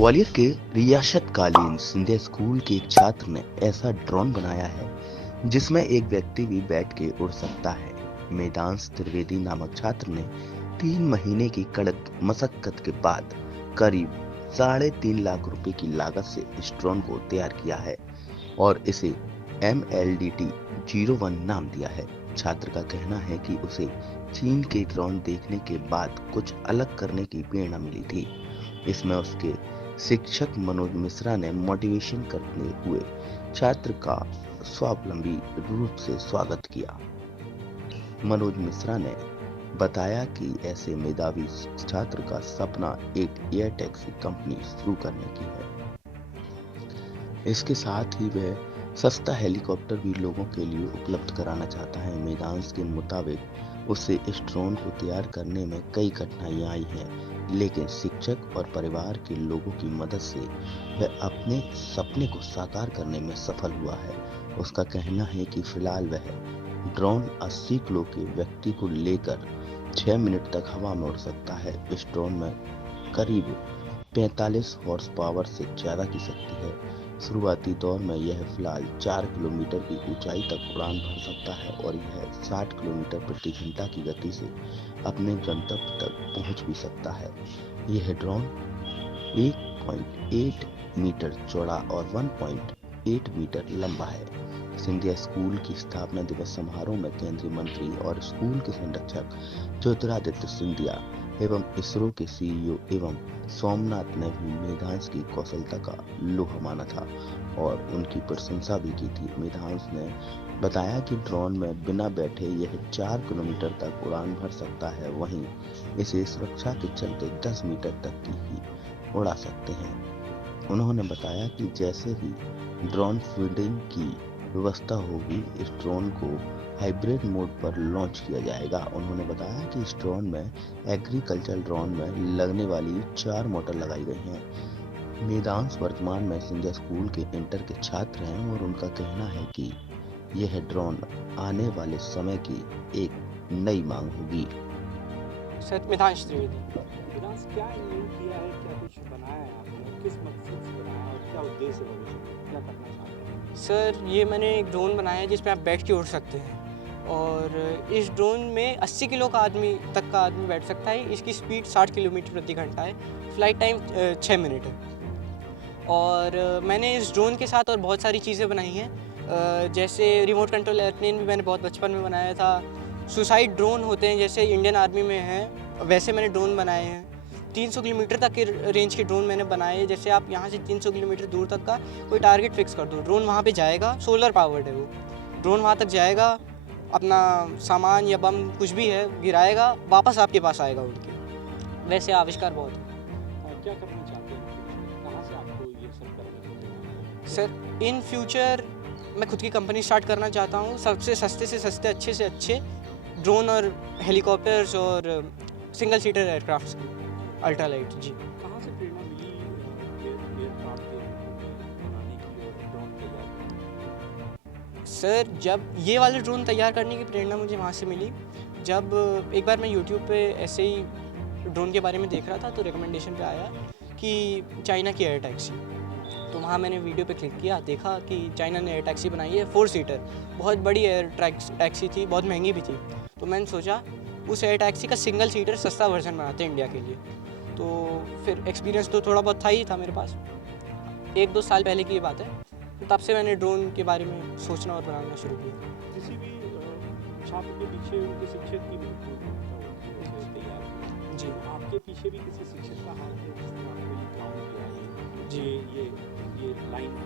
ग्वालियर के रियासतकालीन सिंधिया स्कूल के एक छात्र ने ऐसा ड्रोन बनाया है जिसमें एक व्यक्ति भी बैठ के उड़ सकता है। मेदांश त्रिवेदी नामक छात्र ने 3 महीने की कड़क मशक्कत के बाद करीब 3.5 लाख रुपए की लागत से इस ड्रोन को तैयार किया है और इसे MLDT-01 नाम दिया है। छात्र का कहना है कि उसे चीन के ड्रोन देखने के बाद कुछ अलग करने की प्रेरणा मिली थी। इसमें उसके शिक्षक मनोज मिश्रा ने मोटिवेशन करते हुए छात्र का स्वावलंबी रूप से स्वागत किया। मनोज मिश्रा ने बताया कि ऐसे मेधावी छात्र का सपना एक एयर टैक्सी कंपनी शुरू करने की है। इसके साथ ही वह सस्ता हेलीकॉप्टर भी लोगों के लिए उपलब्ध कराना चाहता है। मेदांश के मुताबिक उसे इस ड्रोन को तैयार करने में कई कठिनाइयां आई हैं, लेकिन शिक्षक और परिवार के लोगों की मदद से वह अपने सपने को साकार करने में सफल हुआ है। उसका कहना है कि फिलहाल वह ड्रोन 80 किलो के व्यक्ति को लेकर 6 मिनट तक हवा में उड़ सकता है। इस ड्रोन में करीब 45 हॉर्स पावर से ज्यादा की शक्ति है। शुरुआती दौर में यह फिलहाल 4 किलोमीटर की ऊंचाई तक उड़ान भर सकता है और यह 60 किलोमीटर प्रति घंटा की गति से अपने गंतव्य तक पहुंच भी सकता है। यह ड्रोन 1.8 मीटर चौड़ा और 1.8 मीटर लंबा है। सिंधिया स्कूल की स्थापना दिवस समारोह में केंद्रीय मंत्री और स्कूल के संरक्षक ज्योतिरादित्य सिंधिया एवं इसरो के CEO एवं सोमनाथ ने भी मेधांश की कौशलता का लोहा माना था और उनकी प्रशंसा भी की थी। मेधांश ने बताया कि ड्रोन में बिना बैठे यह 4 किलोमीटर तक उड़ान भर सकता है। वहीं इसे सुरक्षा के चलते 10 मीटर तक की ही उड़ा सकते हैं। उन्होंने बताया कि जैसे ही ड्रोन फीडिंग की व्यवस्था होगी, इस ड्रोन को हाइब्रिड मोड पर लॉन्च किया जाएगा। उन्होंने बताया कि इस ड्रोन में एग्रीकल्चर ड्रोन में लगने वाली 4 मोटर लगाई गई हैं। मेदांश वर्तमान में सिंधिया स्कूल के इंटर के छात्र हैं और उनका कहना है कि यह ड्रोन आने वाले समय की एक नई मांग होगी। सर मेधांश त्रिवेदी। विनाश क्या इन्वेंट किया है, क्या कुछ बनाया है आपने, किस मकसद से बनाया और क्या उद्देश्य है भविष्य में, क्या करना चाहते हैं? सर ये मैंने एक ड्रोन बनाया है जिसमें आप बैठ के उड़ सकते हैं और इस ड्रोन में 80 किलो का आदमी बैठ सकता है। इसकी स्पीड 60 किलोमीटर प्रति घंटा है। फ्लाइट टाइम 6 मिनट है। और मैंने इस ड्रोन के साथ और बहुत सारी चीज़ें बनाई हैं, जैसे रिमोट कंट्रोल एयरप्लेन भी मैंने बहुत बचपन में बनाया था। सुसाइड ड्रोन होते हैं जैसे इंडियन आर्मी में हैं, वैसे मैंने ड्रोन बनाए हैं। 300 किलोमीटर तक के रेंज के ड्रोन मैंने बनाए। जैसे आप यहाँ से 300 किलोमीटर दूर तक का कोई टारगेट फिक्स कर दो, ड्रोन वहाँ पे जाएगा। सोलर पावर्ड है वो ड्रोन, वहाँ तक जाएगा, अपना सामान या बम कुछ भी है गिराएगा, वापस आपके पास आएगा उड़ के। वैसे आविष्कार बहुत है। और क्या करना चाहते हैं, कहाँ से आपको ये सब करने को मिला? सर इन फ्यूचर मैं खुद की कंपनी स्टार्ट करना चाहता हूँ। सबसे सस्ते से सस्ते, अच्छे से अच्छे ड्रोन और हेलीकॉप्टर्स और सिंगल सीटर एयरक्राफ्ट्स की अल्ट्रालाइट। जी, कहाँ से प्रेरणा मिली एयरक्राफ्ट बनाने की और ड्रोन तैयार करने की? सर जब ये वाले ड्रोन तैयार करने की प्रेरणा मुझे वहाँ से मिली, जब एक बार मैं यूट्यूब पे ऐसे ही ड्रोन के बारे में देख रहा था तो रिकमेंडेशन पे आया कि चाइना की एयर टैक्सी। तो वहाँ मैंने वीडियो पे क्लिक किया, देखा कि चाइना ने एयर टैक्सी बनाई है 4 सीटर। बहुत बड़ी एयर टैक्सी थी, बहुत महंगी भी थी। तो मैंने सोचा उस एयर टैक्सी का सिंगल सीटर सस्ता वर्जन बनाते हैं इंडिया के लिए। तो फिर एक्सपीरियंस तो थोड़ा बहुत था ही था मेरे पास। 1-2 साल पहले की ये बात है। तो तब से मैंने ड्रोन के बारे में सोचना और बनाना शुरू किया। किसी भी छात्र के पीछे उनके शिक्षक की महत्वपूर्ण भूमिका होती है उसे तैयार करने में। जी, आपके पीछे भी किसी शिक्षक का हाथ है जिसने आपको ये ग्राउंड दिया है, जी, ये लाइन ये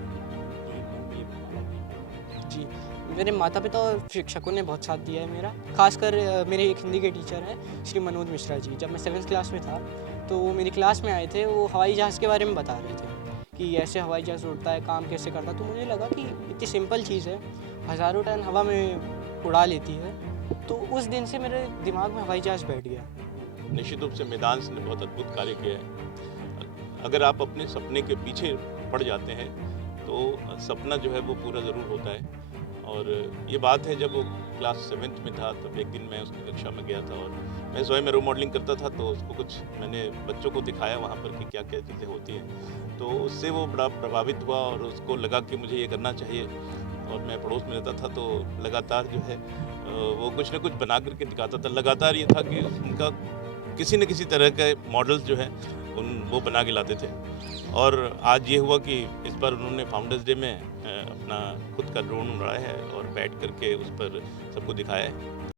हमारा ये करना है? जी। मेरे माता पिता और शिक्षकों ने बहुत साथ दिया है मेरा। खासकर मेरे एक हिंदी के टीचर हैं श्री मनोज मिश्रा जी। जब मैं 7th क्लास में था तो वो मेरी क्लास में आए थे। वो हवाई जहाज़ के बारे में बता रहे थे कि ऐसे हवाई जहाज़ उड़ता है, काम कैसे करता है। तो मुझे लगा कि इतनी सिंपल चीज़ है, हज़ारों टन हवा में उड़ा लेती है। तो उस दिन से मेरे दिमाग में हवाई जहाज़ बैठ गया। निश्चित रूप से मेदांश ने बहुत अद्भुत कार्य किया है। अगर आप अपने सपने के पीछे पड़ जाते हैं तो सपना जो है वो पूरा ज़रूर होता है। और ये बात है, जब वो क्लास 7th में था तब एक दिन मैं उसकी कक्षा में गया था और मैं स्वयं एरो मॉडलिंग करता था, तो उसको कुछ मैंने बच्चों को दिखाया वहाँ पर कि क्या-क्या चीज़ें होती हैं। तो उससे वो बड़ा प्रभावित हुआ और उसको लगा कि मुझे ये करना चाहिए। और मैं पड़ोस में रहता था, तो लगातार जो है वो कुछ न कुछ बना कर के दिखाता था। लगातार ये था कि उनका किसी न किसी तरह के मॉडल्स जो हैं वो बना के लाते थे। और आज ये हुआ कि इस बार उन्होंने फाउंडर्स डे में अपना खुद का ड्रोन उड़ाया है और बैठ कर के उस पर सबको दिखाया है।